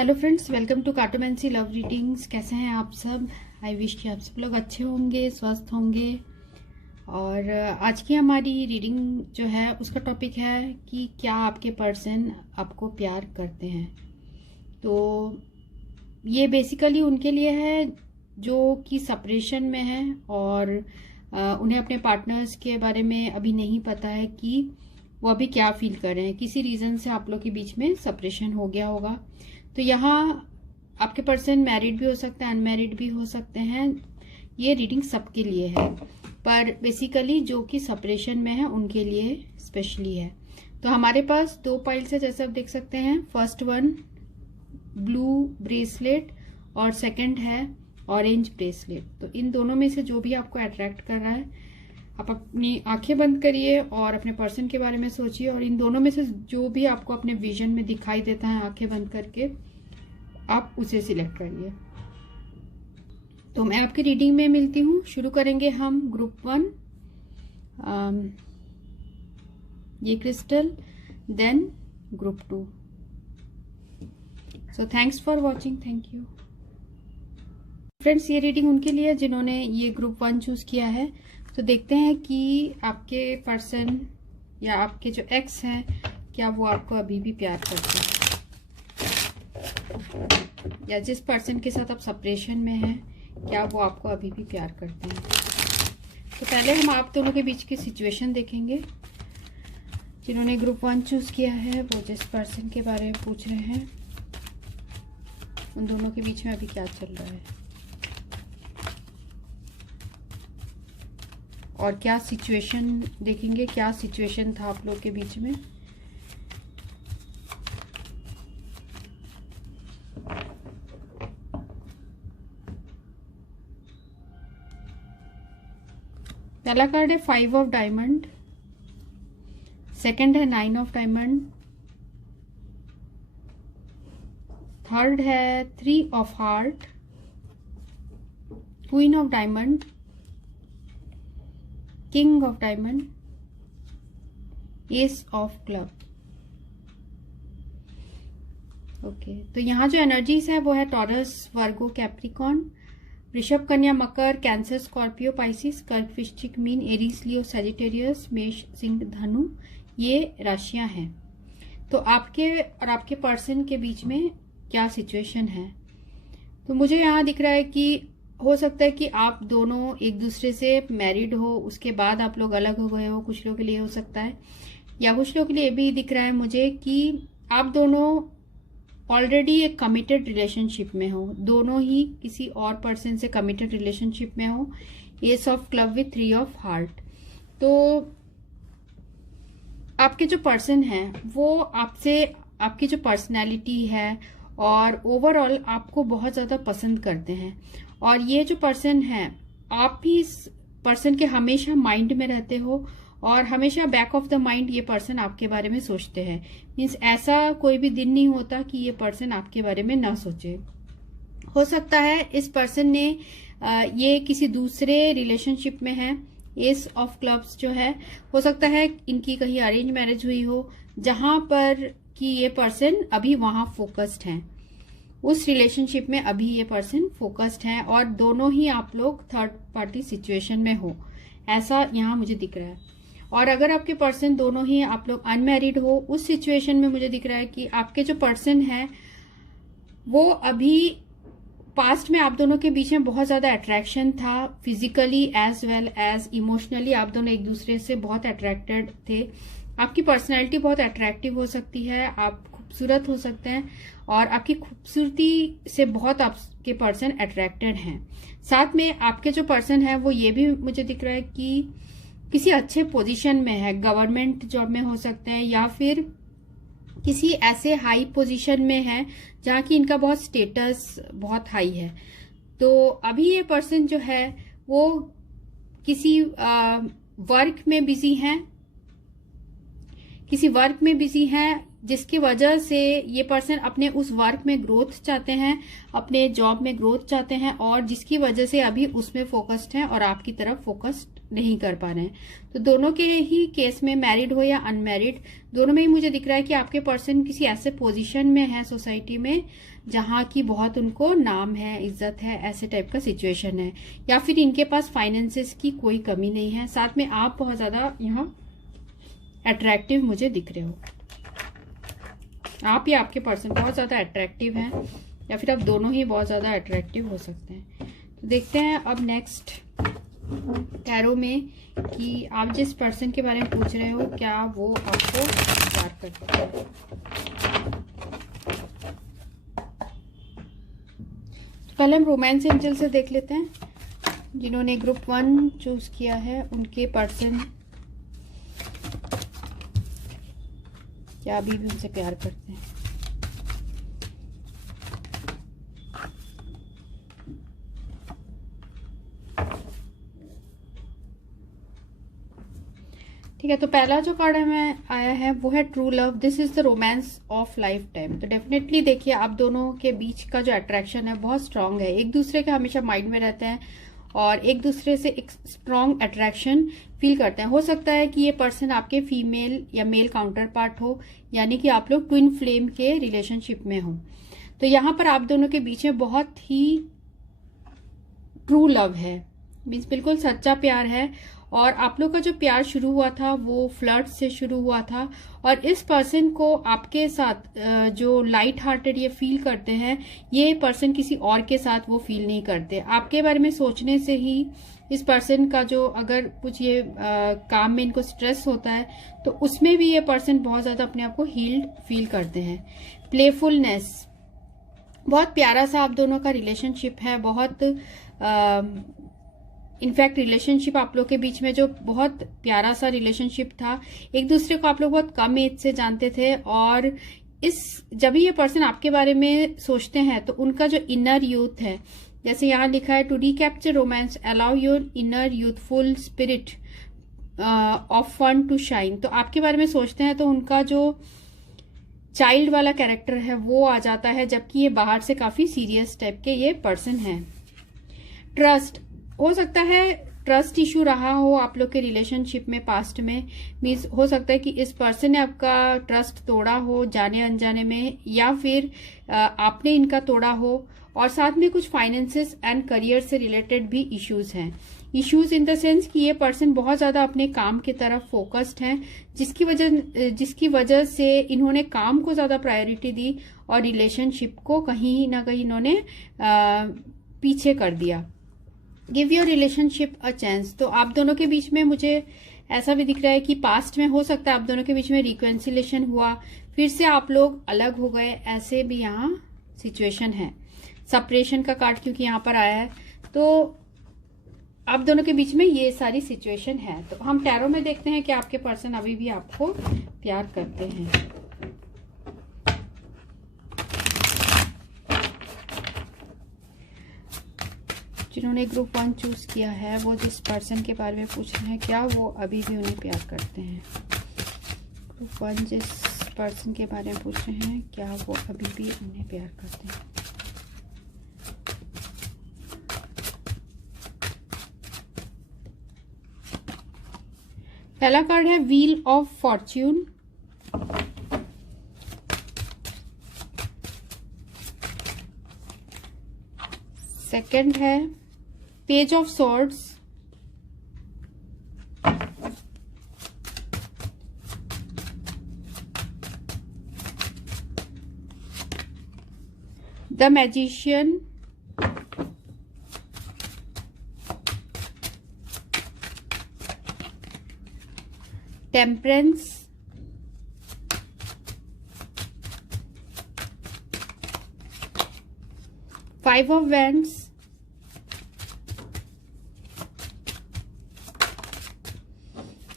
Hello friends, welcome to cartomancy love readings. कैसे हैं आप सब? आई विश कि आप सब लोग अच्छे होंगे, स्वस्थ होंगे। और आज की हमारी रीडिंग जो है उसका टॉपिक है कि क्या आपके पर्सन आपको प्यार करते हैं। तो ये बेसिकली उनके लिए है जो कि सेपरेशन में है और उन्हें अपने पार्टनर्स के बारे में अभी नहीं पता है कि वो अभी क्या फील कर रहे हैं। किसी रीज़न से आप लोग के बीच में सेपरेशन हो गया होगा। तो यहाँ आपके पर्सन मैरिड भी हो सकते हैं, अनमैरिड भी हो सकते हैं। ये रीडिंग सबके लिए है, पर बेसिकली जो कि सेपरेशन में है उनके लिए स्पेशली है। तो हमारे पास दो पाइल्स है, जैसे आप देख सकते हैं। फर्स्ट वन ब्लू ब्रेसलेट और सेकंड है ऑरेंज ब्रेसलेट। तो इन दोनों में से जो भी आपको अट्रैक्ट कर रहा है, आप अपनी आंखें बंद करिए और अपने पर्सन के बारे में सोचिए, और इन दोनों में से जो भी आपको अपने विजन में दिखाई देता है आंखें बंद करके आप उसे सिलेक्ट करिए। तो मैं आपकी रीडिंग में मिलती हूँ। शुरू करेंगे हम ग्रुप 1, ये crystal, then group 2। So thanks for watching, thank you friends. ये रीडिंग उनके लिए जिन्होंने ये ग्रुप 1 चूज किया है। तो देखते हैं कि आपके पर्सन या आपके जो एक्स हैं, क्या वो आपको अभी भी प्यार करते हैं, या जिस पर्सन के साथ आप सेपरेशन में हैं क्या वो आपको अभी भी प्यार करते हैं। तो पहले हम आप दोनों के बीच की सिचुएशन देखेंगे। जिन्होंने ग्रुप 1 चूज किया है, वो जिस पर्सन के बारे में पूछ रहे हैं, उन दोनों के बीच में अभी क्या चल रहा है और क्या सिचुएशन देखेंगे, क्या सिचुएशन था आप लोग के बीच में। पहला कार्ड है 5 ऑफ डायमंड, सेकंड है 9 ऑफ डायमंड, थर्ड है 3 of heart, queen of diamond, king of diamond, S of club. Okay, तो यहाँ जो एनर्जीज है वो है टॉरस, वर्गो, कैप्रिकॉन, वृषभ, कन्या, मकर, कैंसर, स्कॉर्पियो, पाइसिस, कर्क, वृश्चिक, मीन, एरीज, लियो, सजिटेरियस, मेष, सिंह, धनु, ये राशियां हैं। तो आपके और आपके पर्सन के बीच में क्या सिचुएशन है। तो मुझे यहाँ दिख रहा है कि हो सकता है कि आप दोनों एक दूसरे से मैरिड हो, उसके बाद आप लोग अलग हो गए हो। कुछ लोगों के लिए हो सकता है, या कुछ लोगों के लिए भी दिख रहा है मुझे कि आप दोनों ऑलरेडी एक कमिटेड रिलेशनशिप में हो, दोनों ही किसी और पर्सन से कमिटेड रिलेशनशिप में हो। S of club with 3 of heart. तो आपके जो पर्सन है वो आपसे, आपकी जो पर्सनैलिटी है और ओवरऑल आपको बहुत ज्यादा पसंद करते हैं। और ये जो पर्सन है, आप भी इस पर्सन के हमेशा माइंड में रहते हो और हमेशा बैक ऑफ द माइंड ये पर्सन आपके बारे में सोचते हैं। मीन्स ऐसा कोई भी दिन नहीं होता कि ये पर्सन आपके बारे में ना सोचे। हो सकता है इस पर्सन ने ये किसी दूसरे रिलेशनशिप में है। एस ऑफ क्लब्स जो है, हो सकता है इनकी कहीं अरेंज मैरिज हुई हो, जहां पर कि ये पर्सन अभी वहां फोकस्ड है, उस रिलेशनशिप में अभी ये पर्सन फोकस्ड है, और दोनों ही आप लोग थर्ड पार्टी सिचुएशन में हो, ऐसा यहाँ मुझे दिख रहा है। और अगर आपके पर्सन दोनों ही आप लोग अनमैरिड हो, उस सिचुएशन में मुझे दिख रहा है कि आपके जो पर्सन है वो अभी पास्ट में आप दोनों के बीच में बहुत ज्यादा अट्रैक्शन था, physically as well as emotionally आप दोनों एक दूसरे से बहुत अट्रैक्टेड थे। आपकी पर्सनैलिटी बहुत अट्रैक्टिव हो सकती है, आप खूबसूरत हो सकते हैं और आपकी खूबसूरती से बहुत आपके पर्सन अट्रैक्टेड हैं। साथ में आपके जो पर्सन है वो ये भी मुझे दिख रहा है कि किसी अच्छे पोजीशन में है, गवर्नमेंट जॉब में हो सकते हैं, या फिर किसी ऐसे हाई पोजीशन में है जहाँ की इनका बहुत स्टेटस बहुत हाई है। तो अभी ये पर्सन जो है वो किसी वर्क में बिजी हैं, किसी वर्क में बिजी हैं, जिसकी वजह से ये पर्सन अपने उस वर्क में ग्रोथ चाहते हैं, अपने जॉब में ग्रोथ चाहते हैं, और जिसकी वजह से अभी उसमें फोकस्ड हैं और आपकी तरफ फोकस्ड नहीं कर पा रहे हैं। तो दोनों के ही केस में, मैरिड हो या अनमैरिड, दोनों में ही मुझे दिख रहा है कि आपके पर्सन किसी ऐसे पोजीशन में है सोसाइटी में जहां की बहुत उनको नाम है, इज्जत है, ऐसे टाइप का सिचुएशन है, या फिर इनके पास फाइनेंसेस की कोई कमी नहीं है। साथ में आप बहुत ज्यादा यहाँ अट्रैक्टिव मुझे दिख रहे हो, आप या आपके पर्सन बहुत ज्यादा अट्रैक्टिव हैं, या फिर आप दोनों ही बहुत ज्यादा अट्रैक्टिव हो सकते हैं। तो देखते हैं अब नेक्स्ट टैरो में कि आप जिस पर्सन के बारे में पूछ रहे हो क्या वो आपको प्यार करते हैं। तो पहले हम रोमांस एंजल से देख लेते हैं, जिन्होंने ग्रुप 1 चूज किया है उनके पर्सन क्या अभी भी उनसे प्यार करते हैं। ठीक है, तो पहला जो कार्ड हमें आया है वो है true love, this is the romance of life time. तो डेफिनेटली देखिए आप दोनों के बीच का जो अट्रैक्शन है बहुत स्ट्रांग है, एक दूसरे के हमेशा माइंड में रहते हैं और एक दूसरे से एक स्ट्रांग अट्रैक्शन फील करते हैं। हो सकता है कि ये पर्सन आपके फीमेल या मेल काउंटर पार्ट हो, यानी कि आप लोग ट्विन फ्लेम के रिलेशनशिप में हो। तो यहाँ पर आप दोनों के बीच में बहुत ही ट्रू लव है, मीन्स बिल्कुल सच्चा प्यार है। और आप लोग का जो प्यार शुरू हुआ था वो फ्लर्ट से शुरू हुआ था, और इस पर्सन को आपके साथ जो लाइट हार्टेड ये फील करते हैं, ये पर्सन किसी और के साथ वो फील नहीं करते। आपके बारे में सोचने से ही इस पर्सन का जो अगर कुछ ये काम में इनको स्ट्रेस होता है तो उसमें भी ये पर्सन बहुत ज्यादा अपने आप को हील्ड फील करते हैं। प्लेफुलनेस, बहुत प्यारा सा आप दोनों का रिलेशनशिप है, बहुत इनफैक्ट रिलेशनशिप आप लोग के बीच में जो बहुत प्यारा सा रिलेशनशिप था, एक दूसरे को आप लोग बहुत कम एज से जानते थे, और जब भी ये पर्सन आपके बारे में सोचते हैं तो उनका जो इनर यूथ है, जैसे यहाँ लिखा है to recapture romance allow your inner youthful spirit of fun to shine. तो आपके बारे में सोचते हैं तो उनका जो चाइल्ड वाला कैरेक्टर है वो आ जाता है, जबकि ये बाहर से काफी सीरियस टाइप के ये पर्सन है। ट्रस्ट, हो सकता है ट्रस्ट इशू रहा हो आप लोग के रिलेशनशिप में पास्ट में, मीन्स हो सकता है कि इस पर्सन ने आपका ट्रस्ट तोड़ा हो जाने अनजाने में, या फिर आपने इनका तोड़ा हो। और साथ में कुछ फाइनेंसेस एंड करियर से रिलेटेड भी इश्यूज हैं, इश्यूज इन द सेंस कि ये पर्सन बहुत ज्यादा अपने काम की तरफ फोकस्ड हैं, जिसकी वजह से इन्होंने काम को ज्यादा प्रायोरिटी दी और रिलेशनशिप को कहीं ना कहीं इन्होंने पीछे कर दिया। Give your relationship a chance, तो आप दोनों के बीच में मुझे ऐसा भी दिख रहा है कि पास्ट में हो सकता है आप दोनों के बीच में रिकन्सिलेशन हुआ, फिर से आप लोग अलग हो गए, ऐसे भी यहाँ सिचुएशन है। सेपरेशन का कार्ड क्योंकि यहाँ पर आया है, तो आप दोनों के बीच में ये सारी सिचुएशन है। तो हम टैरो में देखते हैं कि आपके पर्सन अभी भी आपको प्यार करते हैं। जिन्होंने ग्रुप 1 चूज किया है वो जिस पर्सन के बारे में पूछ रहे हैं क्या वो अभी भी उन्हें प्यार करते हैं। ग्रुप 1 जिस पर्सन के बारे में पूछ रहे हैं क्या वो अभी भी उन्हें प्यार करते हैं। पहला कार्ड है व्हील ऑफ फॉर्च्यून, सेकंड है page of swords, the magician, temperance, five of wands,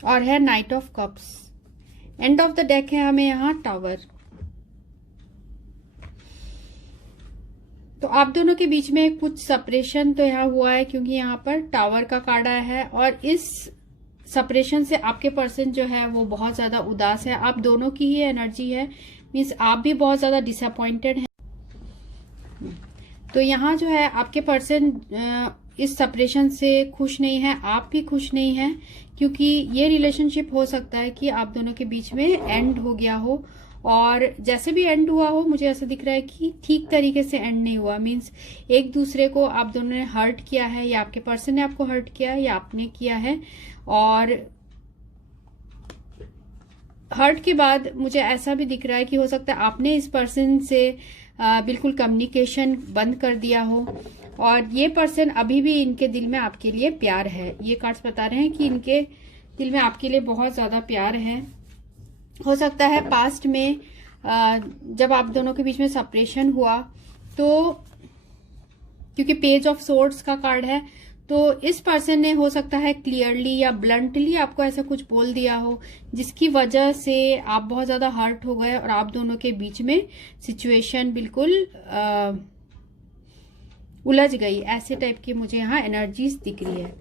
और है night of cups. End of the deck है हमें यहाँ टावर। तो आप दोनों के बीच में कुछ सेपरेशन तो यहाँ हुआ है क्योंकि यहाँ पर टावर का कार्ड आया है, और इस सेपरेशन से आपके पर्सन जो है वो बहुत ज्यादा उदास है। आप दोनों की ही एनर्जी है, मीन्स आप भी बहुत ज्यादा डिसअपॉइंटेड हैं। तो यहाँ जो है आपके पर्सन इस सेपरेशन से खुश नहीं है, आप भी खुश नहीं हैं, क्योंकि ये रिलेशनशिप हो सकता है कि आप दोनों के बीच में एंड हो गया हो, और जैसे भी एंड हुआ हो मुझे ऐसा दिख रहा है कि ठीक तरीके से एंड नहीं हुआ। मीन्स एक दूसरे को आप दोनों ने हर्ट किया है, या आपके पर्सन ने आपको हर्ट किया है, या आपने किया है। और हर्ट के बाद मुझे ऐसा भी दिख रहा है कि हो सकता है आपने इस पर्सन से बिल्कुल कम्युनिकेशन बंद कर दिया हो, और ये पर्सन अभी भी इनके दिल में आपके लिए प्यार है। ये कार्ड्स बता रहे हैं कि इनके दिल में आपके लिए बहुत ज्यादा प्यार है। हो सकता है पास्ट में जब आप दोनों के बीच में सेपरेशन हुआ, तो क्योंकि पेज ऑफ सोर्ड्स का कार्ड है, तो इस पर्सन ने हो सकता है क्लियरली या ब्लंटली आपको ऐसा कुछ बोल दिया हो, जिसकी वजह से आप बहुत ज्यादा हर्ट हो गए और आप दोनों के बीच में सिचुएशन बिल्कुल उलझ गई। ऐसे टाइप की मुझे यहाँ एनर्जीज दिख रही है।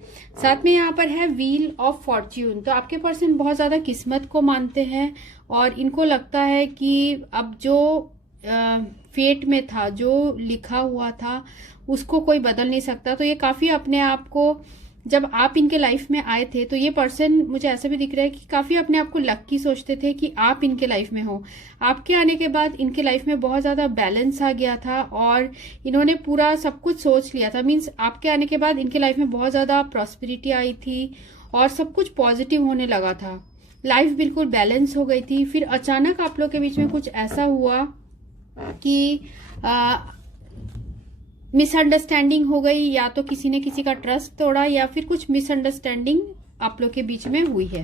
साथ में यहाँ पर है व्हील ऑफ फॉर्च्यून। तो आपके पर्सन बहुत ज्यादा किस्मत को मानते हैं, और इनको लगता है कि अब जो फेट में था, जो लिखा हुआ था, उसको कोई बदल नहीं सकता। तो ये काफी अपने आप को, जब आप इनके लाइफ में आए थे तो ये पर्सन मुझे ऐसा भी दिख रहा है कि काफी अपने आप को लकी सोचते थे कि आप इनके लाइफ में हो। आपके आने के बाद इनके लाइफ में बहुत ज्यादा बैलेंस आ गया था, और इन्होंने पूरा सब कुछ सोच लिया था। मीन्स आपके आने के बाद इनके लाइफ में बहुत ज्यादा प्रॉस्पेरिटी आई थी, और सब कुछ पॉजिटिव होने लगा था, लाइफ बिल्कुल बैलेंस हो गई थी। फिर अचानक आप लोग के बीच में कुछ ऐसा हुआ कि मिसअंडरस्टैंडिंग हो गई, या तो किसी ने किसी का ट्रस्ट तोड़ा, या फिर कुछ मिसअंडरस्टैंडिंग आप लोग के बीच में हुई है।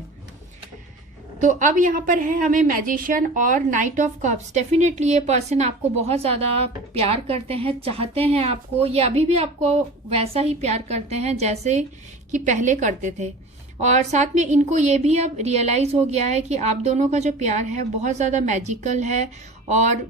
तो अब यहाँ पर है हमें मैजिशियन और नाइट ऑफ कप्स। डेफिनेटली ये पर्सन आपको बहुत ज्यादा प्यार करते हैं, चाहते हैं आपको, ये अभी भी आपको वैसा ही प्यार करते हैं जैसे कि पहले करते थे। और साथ में इनको ये भी अब रियलाइज हो गया है कि आप दोनों का जो प्यार है बहुत ज्यादा मैजिकल है, और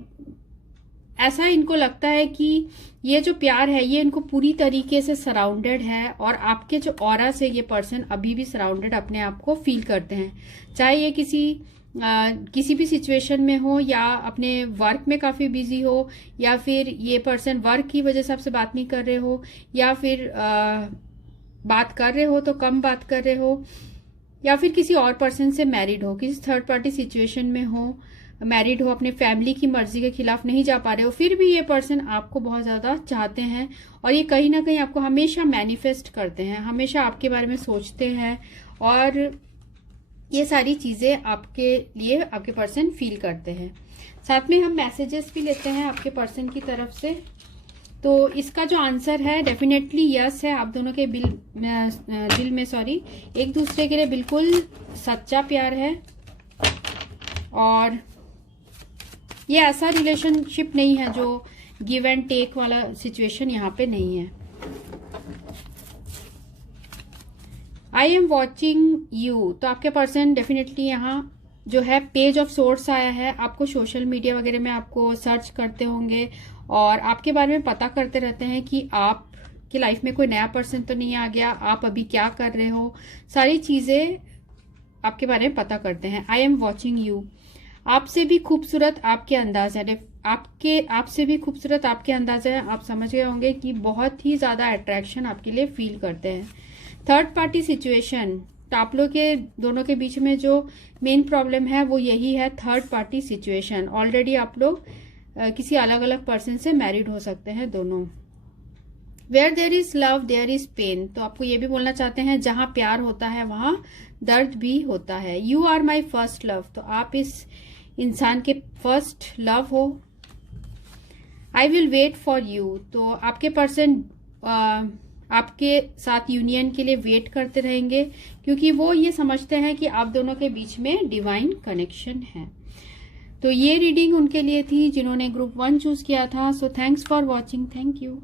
ऐसा इनको लगता है कि ये जो प्यार है ये इनको पूरी तरीके से सराउंडेड है, और आपके जो ऑरा से ये पर्सन अभी भी सराउंडेड अपने आप को फील करते हैं। चाहे ये किसी भी सिचुएशन में हो, या अपने वर्क में काफी बिजी हो, या फिर ये पर्सन वर्क की वजह से आपसे बात नहीं कर रहे हो, या फिर बात कर रहे हो तो कम बात कर रहे हो, या फिर किसी और पर्सन से मैरिड हो, किसी थर्ड पार्टी सिचुएशन में हो, मैरिड हो, अपने फैमिली की मर्जी के खिलाफ नहीं जा पा रहे हो, फिर भी ये पर्सन आपको बहुत ज्यादा चाहते हैं, और ये कहीं ना कहीं आपको हमेशा मैनिफेस्ट करते हैं, हमेशा आपके बारे में सोचते हैं, और ये सारी चीजें आपके लिए आपके पर्सन फील करते हैं। साथ में हम मैसेजेस भी लेते हैं आपके पर्सन की तरफ से। तो इसका जो आंसर है डेफिनेटली यस है। आप दोनों के दिल में एक दूसरे के लिए बिल्कुल सच्चा प्यार है, और ये ऐसा रिलेशनशिप नहीं है जो गिव एंड टेक वाला सिचुएशन यहाँ पे नहीं है। I am watching you. तो आपके पर्सन डेफिनेटली यहाँ जो है पेज ऑफ सोर्स आया है। आपको सोशल मीडिया वगैरह में आपको सर्च करते होंगे, और आपके बारे में पता करते रहते हैं कि आपकी लाइफ में कोई नया पर्सन तो नहीं आ गया, आप अभी क्या कर रहे हो, सारी चीजें आपके बारे में पता करते हैं। I am watching you. आपसे भी खूबसूरत आपके अंदाज है, आपसे भी खूबसूरत आपके अंदाज है। आप समझ गए होंगे कि बहुत ही ज्यादा अट्रैक्शन आपके लिए फील करते हैं। थर्ड पार्टी सिचुएशन, तो आप लोग के दोनों के बीच में जो मेन प्रॉब्लम है वो यही है, थर्ड पार्टी सिचुएशन। ऑलरेडी आप लोग किसी अलग अलग पर्सन से मैरिड हो सकते हैं दोनों। Where there is love there is pain. तो आपको ये भी बोलना चाहते हैं जहां प्यार होता है वहां दर्द भी होता है। You are my first love. तो आप इस इंसान के फर्स्ट लव हो। I will wait for you. तो आपके पर्सन आपके साथ यूनियन के लिए वेट करते रहेंगे, क्योंकि वो ये समझते हैं कि आप दोनों के बीच में डिवाइन कनेक्शन है। तो ये रीडिंग उनके लिए थी जिन्होंने ग्रुप 1 चूज किया था। सो thanks for watching, thank you.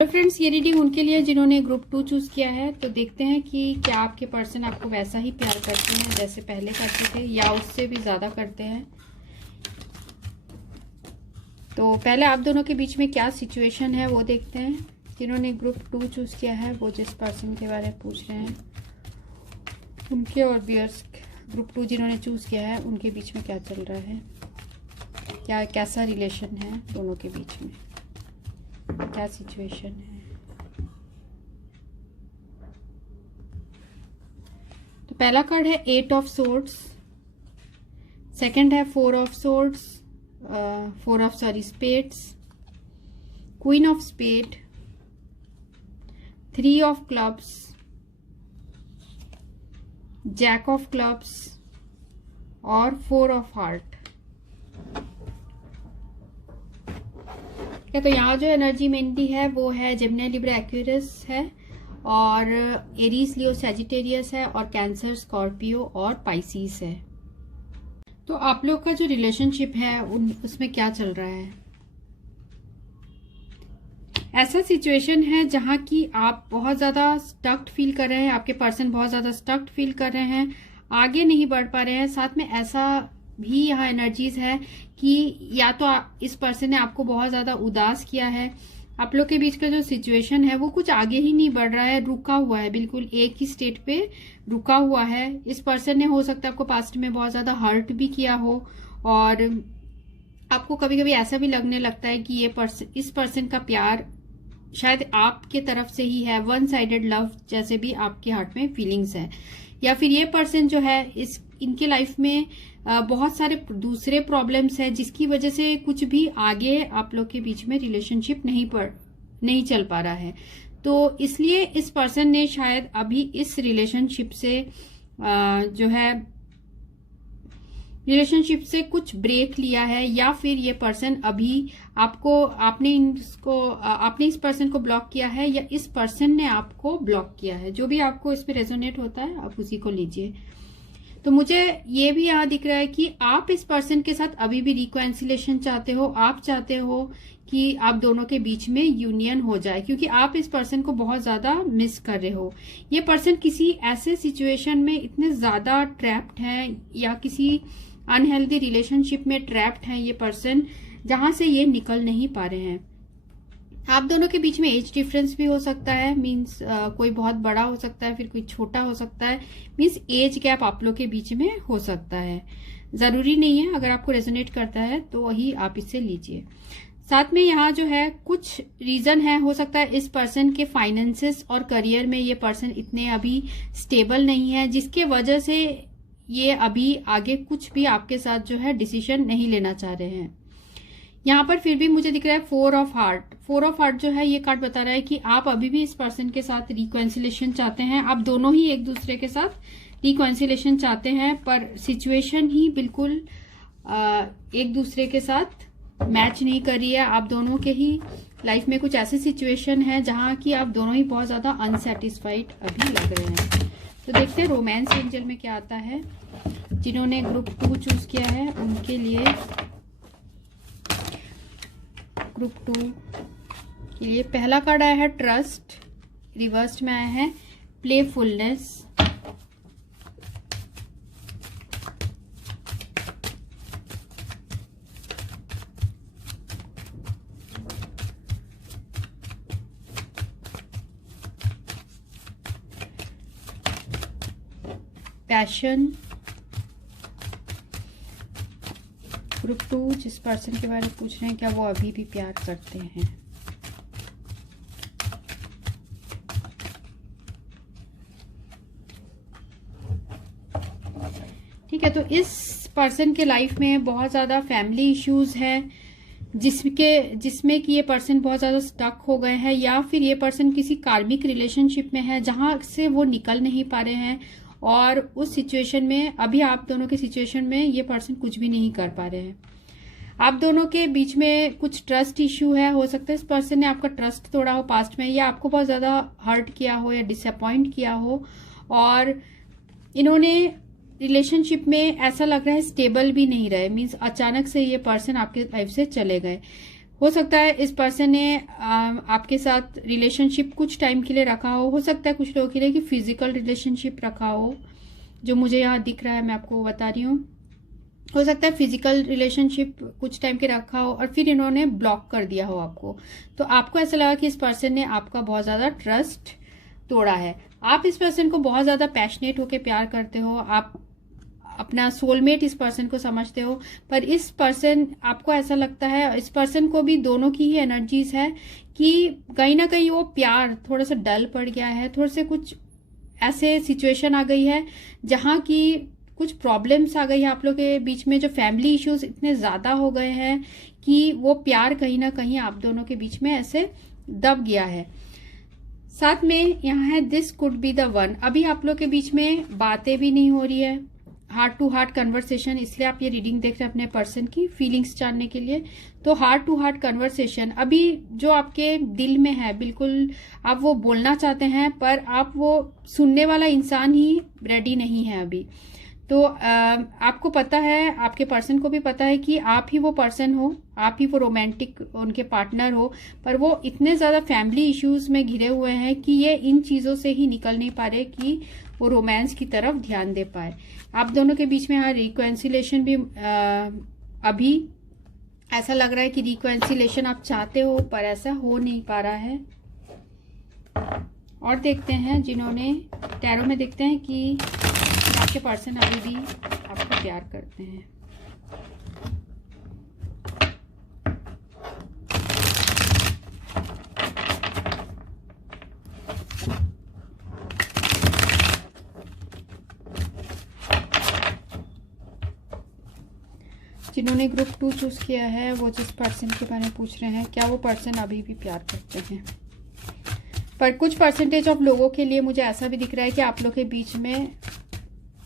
तो फ्रेंड्स, ये रीडिंग उनके लिए जिन्होंने ग्रुप 2 चूज किया है। तो देखते हैं कि क्या आपके पर्सन आपको वैसा ही प्यार करते हैं जैसे पहले करते थे, या उससे भी ज्यादा करते हैं। तो पहले आप दोनों के बीच में क्या सिचुएशन है वो देखते हैं। जिन्होंने ग्रुप 2 चूज किया है वो जिस पर्सन के बारे में पूछ रहे हैं। उनके और बियर्स ग्रुप 2 जिन्होंने चूज किया है उनके बीच में क्या चल रहा है, क्या कैसा रिलेशन है दोनों के बीच में, क्या सिचुएशन है। तो पहला कार्ड है 8 ऑफ सोर्ड्स, सेकंड है 4 of swords, 4 of spades, queen of spade, 3 of clubs, jack of clubs और 4 ऑफ हार्ट। तो यहाँ जो एनर्जी मेनली है वो है जेमिनी, लिब्रा, एक्वेरियस है और एरीज, लियो, सैजिटेरियस है और कैंसर, स्कॉर्पियो और पाइसिस है। तो आप लोग का जो रिलेशनशिप है उसमें क्या चल रहा है, ऐसा सिचुएशन है जहां कि आप बहुत ज्यादा स्टक्ड फील कर रहे हैं, आपके पर्सन बहुत ज्यादा स्टक्ड फील कर रहे हैं, आगे नहीं बढ़ पा रहे हैं। साथ में ऐसा भी यहाँ एनर्जीज है कि या तो इस पर्सन ने आपको बहुत ज्यादा उदास किया है, आप लोग के बीच का जो सिचुएशन है वो कुछ आगे ही नहीं बढ़ रहा है, रुका हुआ है, बिल्कुल एक ही स्टेट पे रुका हुआ है। इस पर्सन ने हो सकता है आपको पास्ट में बहुत ज्यादा हर्ट भी किया हो और आपको कभी कभी ऐसा भी लगने लगता है कि इस पर्सन का प्यार शायद आपके तरफ से ही है, वन साइडेड लव जैसे भी आपके हार्ट में फीलिंग्स है। या फिर ये पर्सन जो है इनके लाइफ में बहुत सारे दूसरे प्रॉब्लम्स है जिसकी वजह से कुछ भी आगे आप लोग के बीच में रिलेशनशिप नहीं चल पा रहा है। तो इसलिए इस पर्सन ने शायद अभी इस रिलेशनशिप से जो है रिलेशनशिप से कुछ ब्रेक लिया है, या फिर ये पर्सन अभी आपने इस पर्सन को ब्लॉक किया है या इस पर्सन ने आपको ब्लॉक किया है। जो भी आपको इसमें रेजोनेट होता है आप उसी को लीजिए। तो मुझे ये भी यहाँ दिख रहा है कि आप इस पर्सन के साथ अभी भी रिकॉन्सिलेशन चाहते हो, आप चाहते हो कि आप दोनों के बीच में यूनियन हो जाए, क्योंकि आप इस पर्सन को बहुत ज्यादा मिस कर रहे हो। ये पर्सन किसी ऐसे सिचुएशन में इतने ज्यादा ट्रैप्ड है या किसी अनहेल्दी रिलेशनशिप में ट्रैप्ड है ये पर्सन, जहां से ये निकल नहीं पा रहे हैं। आप दोनों के बीच में एज डिफरेंस भी हो सकता है, मीन्स कोई बहुत बड़ा हो सकता है, फिर कोई छोटा हो सकता है, मीन्स एज गैप आप लोग के बीच में हो सकता है। जरूरी नहीं है, अगर आपको रेजोनेट करता है तो वही आप इससे लीजिए। साथ में यहाँ जो है कुछ रीजन है, हो सकता है इस पर्सन के फाइनेंसेस और करियर में ये पर्सन इतने अभी स्टेबल नहीं है, जिसके वजह से ये अभी आगे कुछ भी आपके साथ जो है डिसीजन नहीं लेना चाह रहे हैं। यहाँ पर फिर भी मुझे दिख रहा है 4 ऑफ हार्ट। 4 ऑफ हार्ट जो है ये कार्ड बता रहा है कि आप अभी भी इस पर्सन के साथ रिकॉन्सिलेशन चाहते हैं, आप दोनों ही एक दूसरे के साथ रिकॉन्सिलेशन चाहते हैं, पर सिचुएशन ही बिल्कुल एक दूसरे के साथ मैच नहीं कर रही है। आप दोनों के ही लाइफ में कुछ ऐसी सिचुएशन है जहां की आप दोनों ही बहुत ज्यादा अनसेटिस्फाइड अभी लग रहे हैं। तो देखते हैं रोमांस एंजल में क्या आता है। जिन्होंने ग्रुप 2 चूज किया है उनके लिए ग्रुप 2 के लिए पहला कार्ड आया है ट्रस्ट, रिवर्स्ड में आया है प्लेफुलनेस, पैशन। ग्रुप 2 जिस पर्सन के बारे में पूछ रहे हैं क्या वो अभी भी प्यार करते हैं। ठीक है, तो इस पर्सन के लाइफ में बहुत ज्यादा फैमिली इश्यूज हैं जिसमें कि ये पर्सन बहुत ज्यादा स्टक हो गए हैं, या फिर ये पर्सन किसी कार्मिक रिलेशनशिप में है जहां से वो निकल नहीं पा रहे हैं, और उस सिचुएशन में अभी आप दोनों के सिचुएशन में ये पर्सन कुछ भी नहीं कर पा रहे हैं। आप दोनों के बीच में कुछ ट्रस्ट इश्यू है, हो सकता है इस पर्सन ने आपका ट्रस्ट तोड़ा हो पास्ट में, या आपको बहुत ज्यादा हर्ट किया हो या डिसअपॉइंट किया हो, और इन्होंने रिलेशनशिप में ऐसा लग रहा है स्टेबल भी नहीं रहे, मीन्स अचानक से ये पर्सन आपके लाइफ से चले गए। हो सकता है इस पर्सन ने आपके साथ रिलेशनशिप कुछ टाइम के लिए रखा हो सकता है कुछ लोगों के लिए कि फिजिकल रिलेशनशिप रखा हो, जो मुझे यहाँ दिख रहा है मैं आपको बता रही हूँ। हो सकता है फिजिकल रिलेशनशिप कुछ टाइम के रखा हो और फिर इन्होंने ब्लॉक कर दिया हो आपको, तो आपको ऐसा लगा कि इस पर्सन ने आपका बहुत ज्यादा ट्रस्ट तोड़ा है। आप इस पर्सन को बहुत ज्यादा पैशनेट होके प्यार करते हो, आप अपना सोलमेट इस पर्सन को समझते हो, पर इस पर्सन, आपको ऐसा लगता है इस पर्सन को भी दोनों की ही एनर्जीज है कि कहीं ना कहीं वो प्यार थोड़ा सा डल पड़ गया है, थोड़े से कुछ ऐसे सिचुएशन आ गई है जहां की कुछ प्रॉब्लम्स आ गई है आप लोग के बीच में, जो फैमिली इश्यूज इतने ज्यादा हो गए हैं कि वो प्यार कहीं ना कहीं आप दोनों के बीच में ऐसे दब गया है। साथ में यहाँ है this could be the one. अभी आप लोग के बीच में बातें भी नहीं हो रही है, हार्ट टू हार्ट कन्वर्सेशन, इसलिए आप ये रीडिंग देख रहे हैं अपने पर्सन की फीलिंग्स जानने के लिए। तो हार्ट टू हार्ट कन्वर्सेशन अभी जो आपके दिल में है, बिल्कुल आप वो बोलना चाहते हैं, पर आप वो सुनने वाला इंसान ही रेडी नहीं है अभी। तो आपको पता है, आपके पर्सन को भी पता है कि आप ही वो पर्सन हो, आप ही वो रोमांटिक उनके पार्टनर हो, पर वो इतने ज्यादा फैमिली इश्यूज में घिरे हुए हैं कि ये इन चीजों से ही निकल नहीं पा रहे कि वो रोमांस की तरफ ध्यान दे पाए। आप दोनों के बीच में यहाँ रिकॉन्सिलेशन भी अभी ऐसा लग रहा है कि रिकॉन्सिलेशन आप चाहते हो, पर ऐसा हो नहीं पा रहा है। और देखते हैं, जिन्होंने टैरो में देखते हैं कि आपके पर्सन अभी भी आपको प्यार करते हैं। जिन्होंने ग्रुप 2 चूज किया है, वो जिस पर्सन के बारे में पूछ रहे हैं, क्या वो पर्सन अभी भी प्यार करते हैं? पर कुछ परसेंटेज ऑफ लोगों के लिए मुझे ऐसा भी दिख रहा है कि आप लोग के बीच में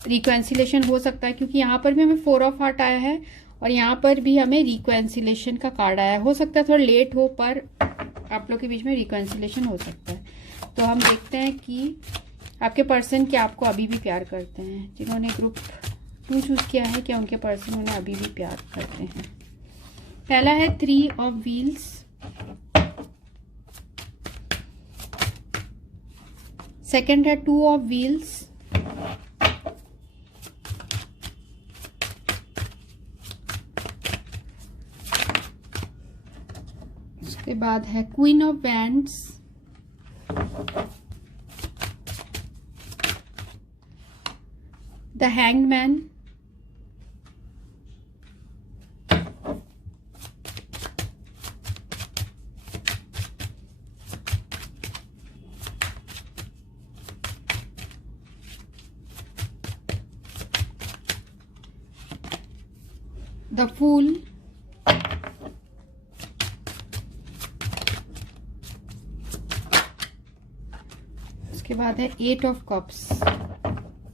रिकॉन्सिलेशन हो सकता है, क्योंकि यहाँ पर भी हमें 4 ऑफ हार्ट आया है और यहाँ पर भी हमें रिकॉन्सिलेशन का कार्ड आया है। हो सकता है थोड़ा लेट हो, पर आप लोग के बीच में रिकॉन्सिलेशन हो सकता है। तो हम देखते हैं कि आपके पर्सन क्या आपको अभी भी प्यार करते हैं। जिन्होंने ग्रुप 2 चूज किया है, क्या उनके पर्सन उन्हें अभी भी प्यार करते हैं? पहला है 3 ऑफ व्हील्स, सेकंड है 2 ऑफ व्हील्स, उसके बाद है queen of wands, the hanged man, the fool, उसके बाद है 8 of cups.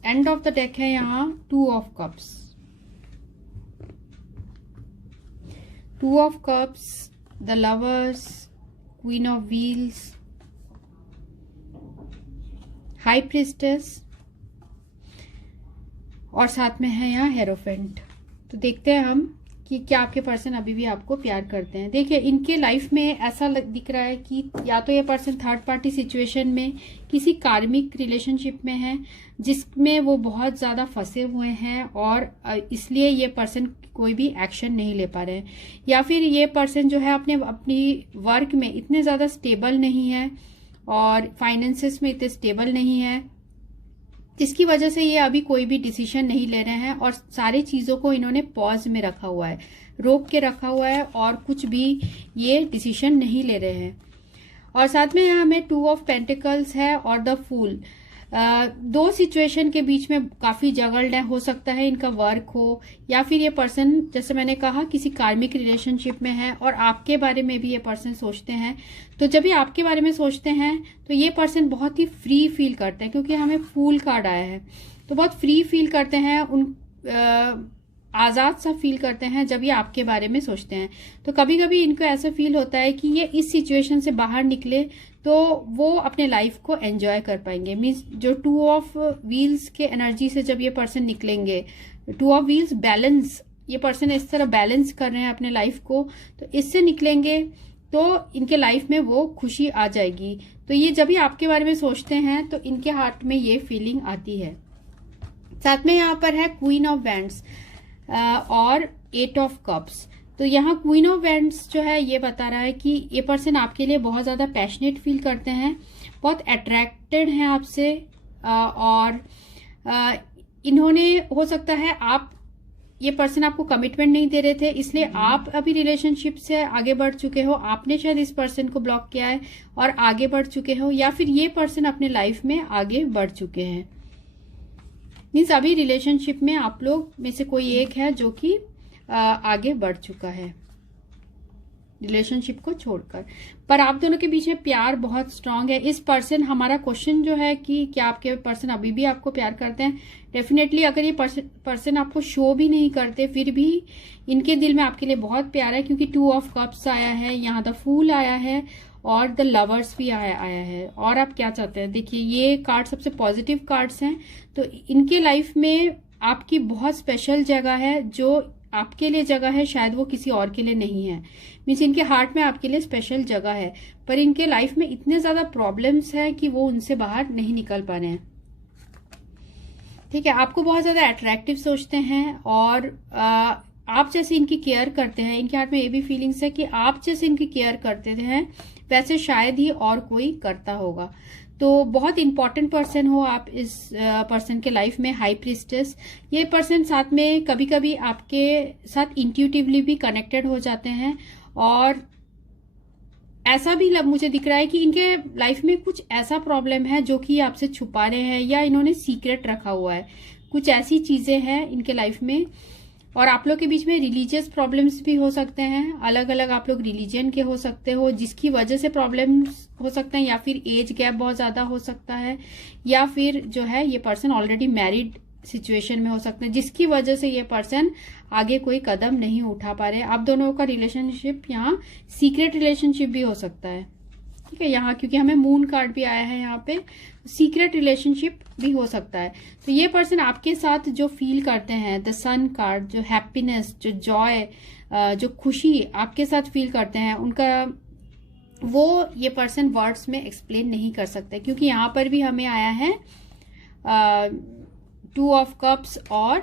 End of the deck है यहाँ 2 of cups, 2 of cups, the lovers, queen of wheels, high priestess और साथ में है यहाँ हेरोफेंट। तो देखते हैं हम कि क्या आपके पर्सन अभी भी आपको प्यार करते हैं। देखिए, इनके लाइफ में ऐसा दिख रहा है कि या तो ये पर्सन थर्ड पार्टी सिचुएशन में किसी कार्मिक रिलेशनशिप में है जिसमें वो बहुत ज़्यादा फंसे हुए हैं और इसलिए ये पर्सन कोई भी एक्शन नहीं ले पा रहे हैं, या फिर ये पर्सन जो है अपनी वर्क में इतने ज़्यादा स्टेबल नहीं है और फाइनेंसेस में इतने स्टेबल नहीं है, जिसकी वजह से ये अभी कोई भी डिसीजन नहीं ले रहे हैं और सारी चीज़ों को इन्होंने पॉज में रखा हुआ है, रोक के रखा हुआ है और कुछ भी ये डिसीजन नहीं ले रहे हैं। और साथ में यहाँ हमें 2 ऑफ पेंटिकल्स है और द फूल। 2 सिचुएशन के बीच में काफी जगल्ड है, हो सकता है इनका वर्क हो या फिर ये पर्सन, जैसे मैंने कहा, किसी कार्मिक रिलेशनशिप में है और आपके बारे में भी ये पर्सन सोचते हैं। तो जब ये आपके बारे में सोचते हैं तो ये पर्सन बहुत ही फ्री फील करते हैं, क्योंकि हमें फूल कार्ड आया है, तो बहुत फ्री फील करते हैं, आजाद सा फील करते हैं जब ये आपके बारे में सोचते हैं। तो कभी कभी इनको ऐसा फील होता है कि ये इस सिचुएशन से बाहर निकले तो वो अपने लाइफ को एंजॉय कर पाएंगे। मीन्स जो 2 ऑफ व्हील्स के एनर्जी से जब ये पर्सन निकलेंगे, 2 ऑफ व्हील्स बैलेंस, ये पर्सन इस तरह बैलेंस कर रहे हैं अपने लाइफ को, तो इससे निकलेंगे तो इनके लाइफ में वो खुशी आ जाएगी। तो ये जब भी आपके बारे में सोचते हैं तो इनके हार्ट में ये फीलिंग आती है। साथ में यहाँ पर है क्वीन ऑफ वैंड्स और 8 ऑफ कप्स। तो यहाँ क्वीन ऑफ वैंड्स जो है ये बता रहा है कि ये पर्सन आपके लिए बहुत ज्यादा पैशनेट फील करते हैं, बहुत अट्रैक्टेड हैं आपसे, और इन्होंने, हो सकता है आप, ये पर्सन आपको कमिटमेंट नहीं दे रहे थे, इसलिए आप अभी रिलेशनशिप से आगे बढ़ चुके हो, आपने शायद इस पर्सन को ब्लॉक किया है और आगे बढ़ चुके हो, या फिर ये पर्सन अपने लाइफ में आगे बढ़ चुके हैं। मीन्स अभी रिलेशनशिप में आप लोग में से कोई एक है जो कि आगे बढ़ चुका है रिलेशनशिप को छोड़कर, पर आप दोनों के बीच में प्यार बहुत स्ट्रांग है। इस पर्सन, हमारा क्वेश्चन जो है कि क्या आपके पर्सन अभी भी आपको प्यार करते हैं? डेफिनेटली अगर ये पर्सन आपको शो भी नहीं करते, फिर भी इनके दिल में आपके लिए बहुत प्यार है, क्योंकि 2 ऑफ कप्स आया है, यहाँ द फूल आया है और द लवर्स भी आया है। और आप क्या चाहते हैं? देखिए, ये कार्ड सबसे पॉजिटिव कार्ड्स हैं, तो इनके लाइफ में आपकी बहुत स्पेशल जगह है। जो आपके लिए जगह है शायद वो किसी और के लिए नहीं है। मीन्स इनके हार्ट में आपके लिए स्पेशल जगह है, पर इनके लाइफ में इतने ज्यादा प्रॉब्लम्स हैं कि वो उनसे बाहर नहीं निकल पा रहे हैं। ठीक है, आपको बहुत ज्यादा अट्रैक्टिव सोचते हैं और आप जैसे इनकी केयर करते हैं, इनके हार्ट में ये भी फीलिंग्स है कि आप जैसे इनकी केयर करते हैं वैसे शायद ही और कोई करता होगा। तो बहुत इंपॉर्टेंट पर्सन हो आप इस पर्सन के लाइफ में, हाई प्रीस्टेस। ये पर्सन साथ में कभी कभी आपके साथ इंट्यूटिवली भी कनेक्टेड हो जाते हैं, और ऐसा भी मुझे दिख रहा है कि इनके लाइफ में कुछ ऐसा प्रॉब्लम है जो कि आपसे छुपा रहे हैं, या इन्होंने सीक्रेट रखा हुआ है। कुछ ऐसी चीजें हैं इनके लाइफ में। और आप लोग के बीच में रिलीजियस प्रॉब्लम्स भी हो सकते हैं, अलग अलग आप लोग रिलीजन के हो सकते हो, जिसकी वजह से प्रॉब्लम्स हो सकते हैं, या फिर एज गैप बहुत ज्यादा हो सकता है, या फिर जो है ये पर्सन ऑलरेडी मैरिड सिचुएशन में हो सकते हैं, जिसकी वजह से ये पर्सन आगे कोई कदम नहीं उठा पा रहे। आप दोनों का रिलेशनशिप यहाँ सीक्रेट रिलेशनशिप भी हो सकता है। ठीक है, यहाँ क्योंकि हमें मून कार्ड भी आया है, यहाँ पे सीक्रेट रिलेशनशिप भी हो सकता है। तो ये पर्सन आपके साथ जो फील करते हैं, द सन कार्ड, जो हैप्पीनेस, जो जॉय, जो खुशी आपके साथ फील करते हैं, उनका वो ये पर्सन वर्ड्स में एक्सप्लेन नहीं कर सकते, क्योंकि यहाँ पर भी हमें आया है 2 ऑफ कप्स और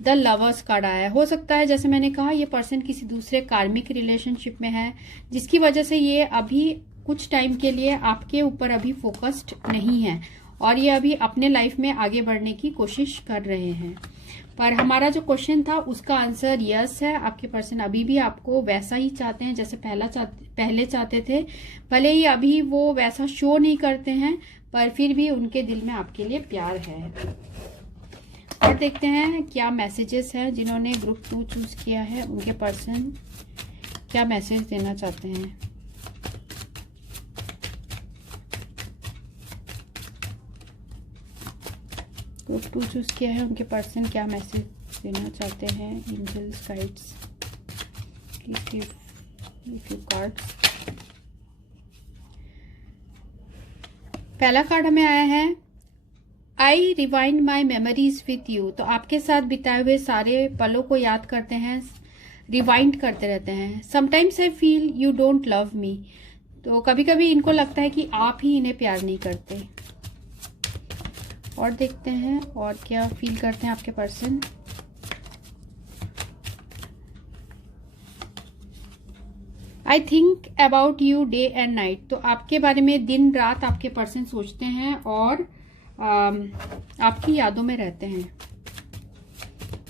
द लवर्स कार्ड आया है। हो सकता है, जैसे मैंने कहा, ये पर्सन किसी दूसरे कार्मिक रिलेशनशिप में है, जिसकी वजह से ये अभी कुछ टाइम के लिए आपके ऊपर अभी फोकस्ड नहीं है, और ये अभी अपने लाइफ में आगे बढ़ने की कोशिश कर रहे हैं। पर हमारा जो क्वेश्चन था उसका आंसर यस है। आपके पर्सन अभी भी आपको वैसा ही चाहते हैं जैसे पहले चाहते थे, भले ही अभी वो वैसा शो नहीं करते हैं, पर फिर भी उनके दिल में आपके लिए प्यार है। और देखते हैं क्या मैसेजेस हैं, जिन्होंने ग्रुप 2 चूज किया है उनके पर्सन क्या मैसेज देना चाहते हैं। ग्रुप 2 चूज किया है उनके पर्सन क्या मैसेज देना चाहते हैं। Angels, guides, few cards. पहला कार्ड हमें आया है I rewind my memories with you. तो आपके साथ बिताए हुए सारे पलों को याद करते हैं, रिवाइंड करते रहते हैं। Sometimes I feel you don't love me. तो कभी कभी इनको लगता है कि आप ही इन्हें प्यार नहीं करते। और देखते हैं और क्या फील करते हैं आपके person. I think about you day and night. तो आपके बारे में दिन रात आपके पर्सन सोचते हैं और आपकी यादों में रहते हैं,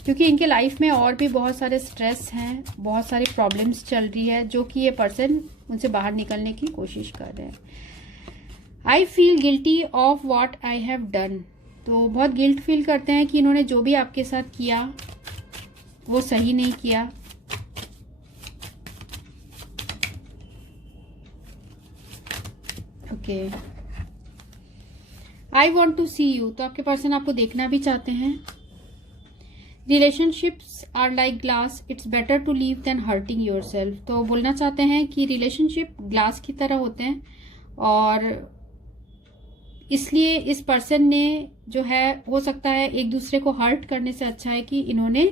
क्योंकि इनके लाइफ में और भी बहुत सारे स्ट्रेस हैं, बहुत सारी प्रॉब्लम्स चल रही है, जो कि ये पर्सन उनसे बाहर निकलने की कोशिश कर रहे हैं। I feel guilty of what I have done. तो बहुत गिल्ट फील करते हैं कि इन्होंने जो भी आपके साथ किया वो सही नहीं किया। Okay, I want to see you. तो आपके पर्सन आपको देखना भी चाहते हैं। Relationships are like glass, it's better to leave than hurting yourself. तो बोलना चाहते हैं कि रिलेशनशिप ग्लास की तरह होते हैं, और इसलिए इस पर्सन ने जो है, हो सकता है एक दूसरे को हर्ट करने से अच्छा है कि इन्होंने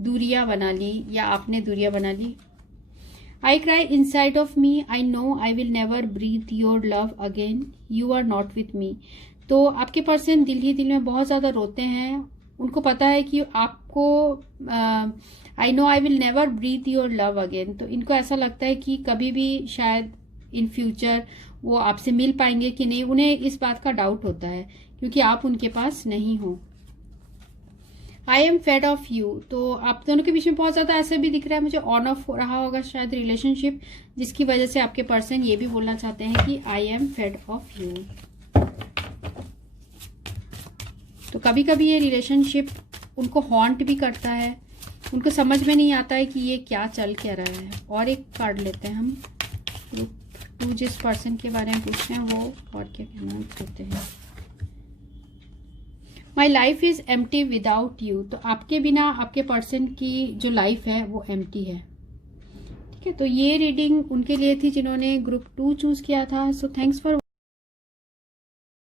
दूरियां बना ली या आपने दूरियां बना ली। I cry inside of me, I know I will never breathe your love again, you are not with me. तो आपके पर्सन दिल ही दिल में बहुत ज्यादा रोते हैं। उनको पता है कि आपको I know I will never breathe your love again. तो इनको ऐसा लगता है कि कभी भी शायद इन फ्यूचर वो आपसे मिल पाएंगे कि नहीं, उन्हें इस बात का डाउट होता है क्योंकि आप उनके पास नहीं हो। I am fade off you, तो आप दोनों के बीच में बहुत ज्यादा ऐसा भी दिख रहा है मुझे, ऑन ऑफ हो रहा होगा शायद रिलेशनशिप, जिसकी वजह से आपके पर्सन ये भी बोलना चाहते हैं कि I am fade off you. तो कभी कभी ये रिलेशनशिप उनको हॉन्ट भी करता है, उनको समझ में नहीं आता है कि ये क्या चल क्या रहा है। और एक कार्ड लेते हैं हम, ग्रुप 2 जिस पर्सन के बारे में पूछ रहे हैं वो और क्या कहना चाहते हैं। My life is empty without you, तो आपके बिना आपके पर्सन की जो लाइफ है वो एम्प्टी है। ठीक है, तो ये रीडिंग उनके लिए थी जिन्होंने ग्रुप 2 चूज किया था। सो थैंक्स फॉर